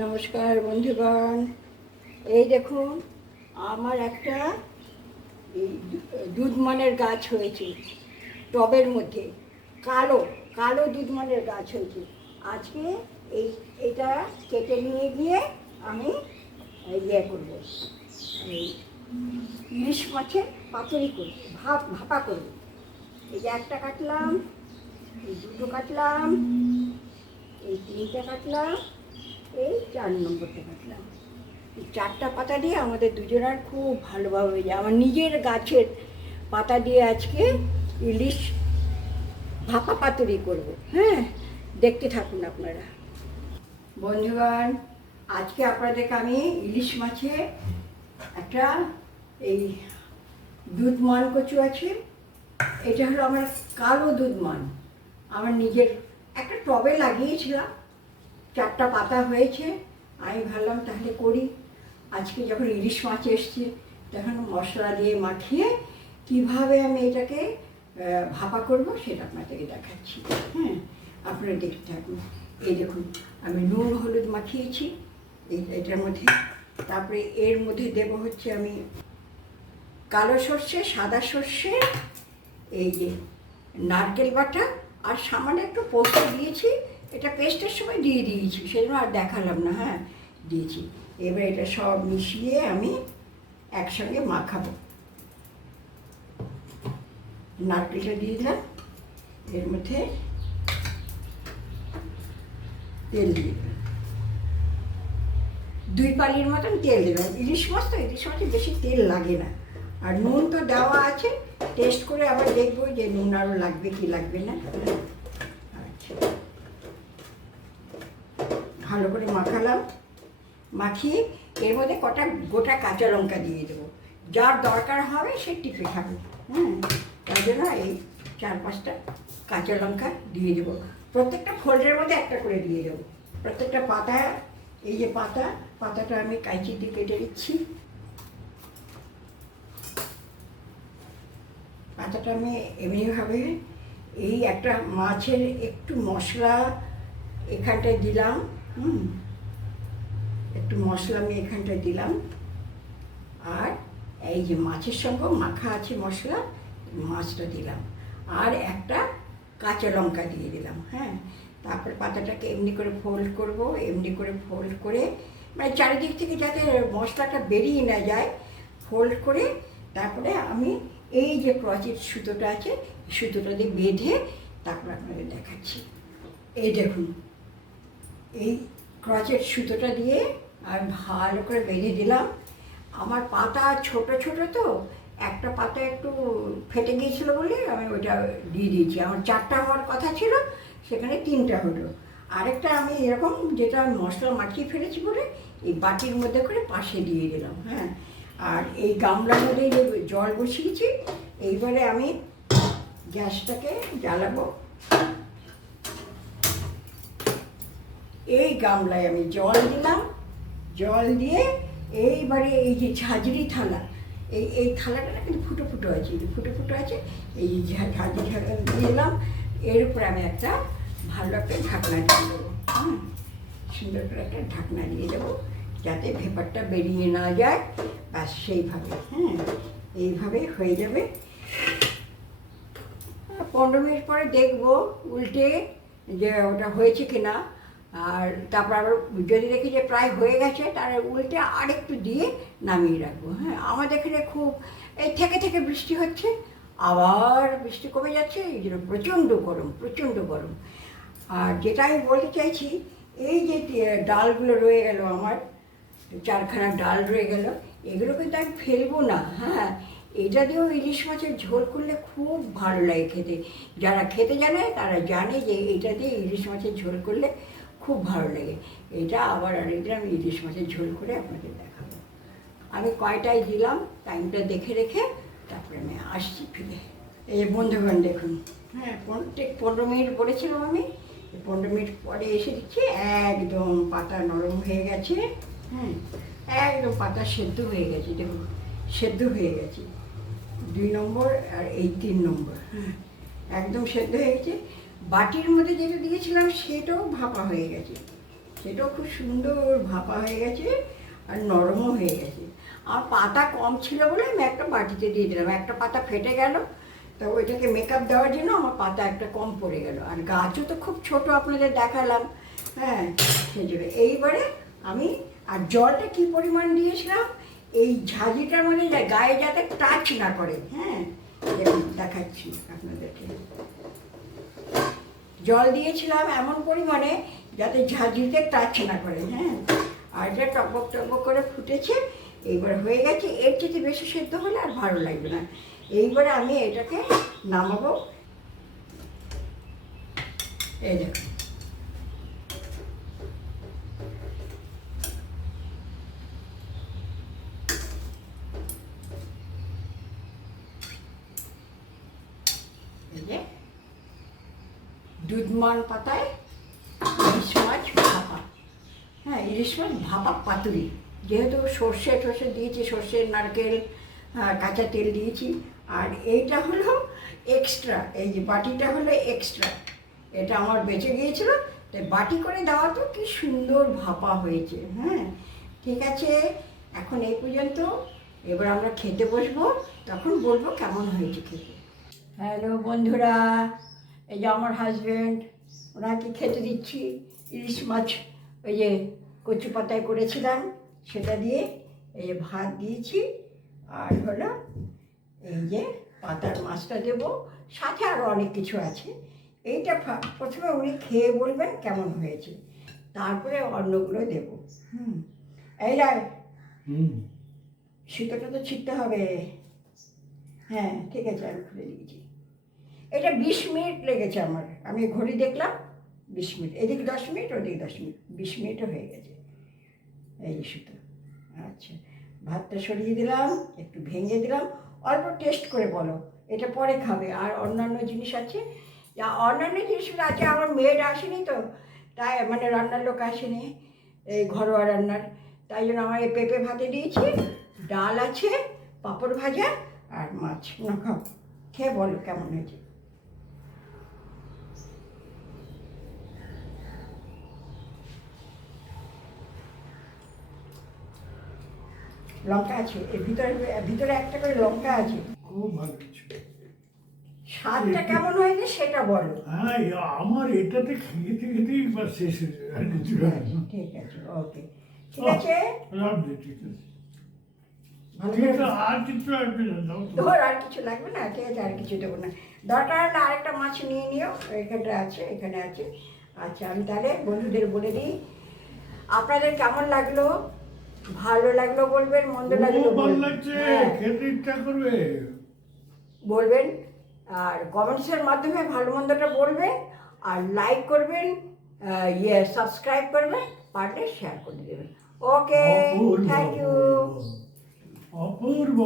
নমস্কার বন্ধুগণ, এই দেখুন আমার একটা এই দুধমানের গাছ হয়েছে টবের মধ্যে। কালো কালো দুধমানের গাছ হয়েছে। আজকে এটা কেটে নিয়ে গিয়ে আমি ইয়ে করবো, এই ইলিশ মাছের পাতুরি করবো, ভাপা করবো। এই যে একটা কাটলাম, এই দুটো কাটলাম, এই তিনটা কাটলাম, এই 4 নম্বরটা কাটলাম। এই 4টা পাতা দিয়ে আমাদের দুজনের খুব ভালোভাবে হয়ে যায়। আমার নিজের গাছের পাতা দিয়ে আজকে ইলিশ ভাপা পাতুরি করব। হ্যাঁ, দেখতে থাকুন আপনারা বন্ধুগণ। আজকে আপনাদেরকে আমি ইলিশ মাছে একটা এই দুধমান কচু আছে, এটা হলো আমার কালো দুধমান। আমার নিজের একটা টবে লাগিয়েছিলাম, 4টা পাতা হয়েছে। আমি ভাবলাম তাহলে করি। আজকে যখন ইলিশ মাছ এসছে তখন মশলা দিয়ে মাখিয়ে কিভাবে আমি এটাকে ভাপা করব সেটা আপনাদেরকে দেখাচ্ছি। হ্যাঁ, আপনারা দেখতে থাকুন। এই দেখুন আমি নুন হলুদ মাখিয়েছি এটার মধ্যে। তারপরে এর মধ্যে দেব হচ্ছে আমি কালো সর্ষে, সাদা সর্ষে, এই যে নারকেল বাটা, আর সামান্য একটু পোস্ত দিয়েছি। এটা পেস্টের সময় দিয়ে দিয়েছি, সেই জন্য আর দেখালাম না। হ্যাঁ, দিয়েছি। এবার এটা সব মিশিয়ে আমি একসঙ্গে মাখাবো। নারকেলটা দিয়ে দিলাম, এর মধ্যে তেল দিয়ে দিলাম, 2 পালির মতন তেল দিলাম। ইলিশ মাছ তো, ইলিশ মাছে বেশি তেল লাগে না। আর নুন তো দেওয়া আছে, টেস্ট করে আবার দেখবো যে নুন আরও লাগবে কি লাগবে না। আচ্ছা, ভালো করে মাখালাম। মাখিয়ে এর মধ্যে কটা গোটা কাঁচা লঙ্কা দিয়ে দেবো, যার দরকার হবে সে টিপে খাবে। হ্যাঁ, তার জন্য এই 4-5টা কাঁচা লঙ্কা দিয়ে দেবো। প্রত্যেকটা ফোল্ডের মধ্যে একটা করে দিয়ে দেবো। প্রত্যেকটা পাতা, এই যে পাতাটা আমি কাঁচি দিয়ে কেটে দিচ্ছি। পাতাটা আমি এমনিভাবে এই একটা মাছের একটু মশলা এখানটায় দিলাম। একটু মশলা আমি এখানটায় দিলাম, আর এই যে মাছের সঙ্গে মাখা আছে মশলা, মাছটা দিলাম, আর একটা কাঁচা লঙ্কা দিয়ে দিলাম। হ্যাঁ, তারপরে পাতাটাকে এমনি করে ফোল্ড করব, এমনি করে ফোল্ড করে, মানে চারিদিক থেকে যাতে মশলাটা বেরিয়ে না যায়, ফোল্ড করে তারপরে আমি এই যে ক্রচের সুতোটা আছে, সুতোটা দিয়ে বেঁধে তারপর আপনাদের দেখাচ্ছি। এই দেখুন, এই ক্রচের সুতোটা দিয়ে আমি ভালো করে বেঁধে দিলাম। আমার পাতা ছোট ছোট তো, একটা পাতা একটু ফেটে গিয়েছিল বলে আমি ওইটা দিয়ে দিয়েছি। আমার 4টা হওয়ার কথা ছিল, সেখানে 3টা হলো। আরেকটা আমি এরকম যেটা মশলা মাখিয়ে ফেলেছি বলে এই বাটির মধ্যে করে পাশে দিয়ে দিলাম। হ্যাঁ, আর এই গামলার মধ্যে যে জল বসিয়েছি, এইবারে আমি গ্যাসটাকে জ্বালাবো। এই গামলায় আমি জল দিলাম, জল দিয়ে এইবারে এই যে ঝাঁঝরি থালা, এই থালাটা না কিন্তু ফুটো ফুটো আছে, ফুটো আছে, এই ঝাঁঝরি থালা দিয়ে দিলাম। এর উপরে আমি একটা ভালো একটা ঢাকনা দিয়ে দেবো। সুন্দর করে একটা ঢাকনা দিয়ে দেবো, যাতে ভেপারটা বেরিয়ে না যায়। ব্যাস সেইভাবে। হ্যাঁ, এইভাবে হয়ে যাবে। 15 মিনিট পরে দেখবো উল্টে যে ওটা হয়েছে কিনা। আর তারপর আবার যদি দেখি যে প্রায় হয়ে গেছে, তার উল্টে আরেকটু দিয়ে নামিয়ে রাখবো। হ্যাঁ, আমাদের এখানে খুব এই থেকে বৃষ্টি হচ্ছে, আবার বৃষ্টি কমে যাচ্ছে, এই জন্য প্রচণ্ড গরম। আর যেটা আমি বলতে চাইছি, এই যে ডালগুলো রয়ে গেল, আমার 4খানা ডাল রয়ে গেল, এগুলো কিন্তু আমি ফেলবো না। হ্যাঁ, এটা দিয়েও ইলিশ মাছের ঝোল করলে খুব ভালো লাগে খেতে। যারা খেতে জানে তারা জানে যে এটা দিয়ে ইলিশ মাছের ঝোল করলে খুব ভালো লাগে। এটা আবার আরেকদিন আমি ইলিশ মাছের ঝোল করে আপনাদের দেখাবো। আমি কয়টায় দিলাম টাইমটা দেখে রেখে তারপরে আমি আসছি ফিরে। এই বন্ধুগণ দেখুন, হ্যাঁ, ঠিক 15 মিনিট বলেছিলাম আমি। 15 মিনিট পরে এসে দিচ্ছি, একদম পাতা নরম হয়ে গেছে। একদম পাতা সেদ্ধ হয়ে গেছে। দেখুন, সেদ্ধ হয়ে গেছে। 2 নম্বর আর এই 3 নম্বর, হ্যাঁ, একদম সেদ্ধ হয়ে গেছে। বাটির মধ্যে যেটা দিয়েছিলাম সেটাও ভাপা হয়ে গেছে। সেটাও খুব সুন্দর ভাপা হয়ে গেছে আর নরমও হয়ে গেছে। আর পাতা কম ছিল বলে আমি একটা বাটিতে দিয়ে দিলাম, একটা পাতা ফেটে গেল, তো ওইটাকে মেকআপ দেওয়ার জন্য আমার পাতা একটা কম পড়ে গেল। আর গাছও তো খুব ছোট আপনাদের দেখালাম, হ্যাঁ সেই জন্য। এইবারে আমি আর জলটা কী পরিমাণ দিয়েছিলাম, এই ঝাঁঝিটার মানে গায়ে যাতে টাচ না করে, হ্যাঁ দেখুন দেখাচ্ছি আপনাদেরকে। জল দিয়েছিলাম এমন পরিমাণে যাতে ঝাঁঝিতে টাচ না করে, হ্যাঁ। আর যা টকবক টকবক করে ফুটেছে, এইবার হয়ে গেছে। এর চেয়ে বেশি সেদ্ধ হলে আর ভালো লাগবে না। এইবারে আমি এটাকে নামাবো। এই দেখুন, এই যে দুধমান পাতায় ইলিশ মাছ ভাপা, হ্যাঁ ইলিশ মাছ ভাপা পাতুরি। যেহেতু সর্ষে টর্ষে দিয়েছি, সর্ষে নারকেল কাঁচা তেল দিয়েছি। আর এইটা হলো এক্সট্রা, এই যে বাটিটা হলো এক্সট্রা, এটা আমার বেঁচে গিয়েছিল, তাই বাটি করে দেওয়া। তো কি সুন্দর ভাপা হয়েছে, হ্যাঁ ঠিক আছে। এখন এই পর্যন্ত, এবার আমরা খেতে বসবো, তখন বলবো কেমন হয়েছে খেতে। হ্যালো বন্ধুরা, এই যে আমার হাজব্যান্ড, ওনাকে খেতে দিচ্ছি ইলিশ মাছ, ওই যে কচু পাতায় করেছিলাম সেটা দিয়ে। এই যে ভাত দিয়েছি, আর হলো এই যে পাতার মাছটা দেবো, সাথে আরও অনেক কিছু আছে। এইটা প্রথমে উনি খেয়ে বলবেন কেমন হয়েছে, তারপরে অন্যগুলো দেবো। এই রায়, সুতোটা তো ছিটতে হবে। হ্যাঁ ঠিক আছে, আমি খুলে দিয়েছি। এটা 20 মিনিট লেগেছে আমার, আমি ঘড়ি দেখলাম 20 মিনিট, এদিক 10 মিনিট ওদিক 10 মিনিট, 20 মিনিটও হয়ে গেছে। এই যে সুতো। আচ্ছা, ভাতটা সরিয়ে দিলাম, একটু ভেঙে দিলাম, অল্প টেস্ট করে বলো, এটা পরে খাবে। আর অন্যান্য জিনিস আছে, অন্যান্য জিনিসগুলো আছে। আমার মেয়েরা আসেনি তো, তাই মানে রান্নার লোক আসেনি এই ঘরোয়া রান্নার, তাই জন্য আমার এই পেঁপে ভাতে দিয়েছি, ডাল আছে, পাঁপড় ভাজা আর মাছ। না খাও, খেয়ে বলো কেমন হয়েছে। লঙ্কা আছে এর ভিতরে, ভিতরে একটা করে লঙ্কা আছে। খুব ভালো কিছু। স্বাদটা কেমন হয়েছে সেটা বলো। হ্যাঁ, আমার এটাতে খেতে খেতেই বা শেষ হয়ে যাবে, আর কিছু না। ঠিক আছে, ওকে ঠিক আছে। রাখবে, ঠিক আছে। ভালো ঠিক করে- আছে, আর কিছু আসবে না, দাও তো। তোর আর কিছু লাগবে না, ঠিক আছে আর কিছু দেবো না। দরকার হলে আরেকটা মাছ নিয়ে নিও, এখানটা আছে, এখানে আছে। আচ্ছা, আমি তাহলে বন্ধুদের বলে দিই, আপনাদের কেমন লাগলো, ভালো লাগলো বলবেন, মন্দ লাগলো খুব ভালো বলবেন। লাগছে, হ্যাঁ, খেতে ইচ্ছা করবে। বলবেন। আর কমেন্টসের মাধ্যমে ভালো মন্দটা বলবেন, আর লাইক করবেন, সাবস্ক্রাইব করবেন, পারলে শেয়ার করে দেবেন। ওকে, অপূর্ব, থ্যাংক ইউ। অপূর্ব।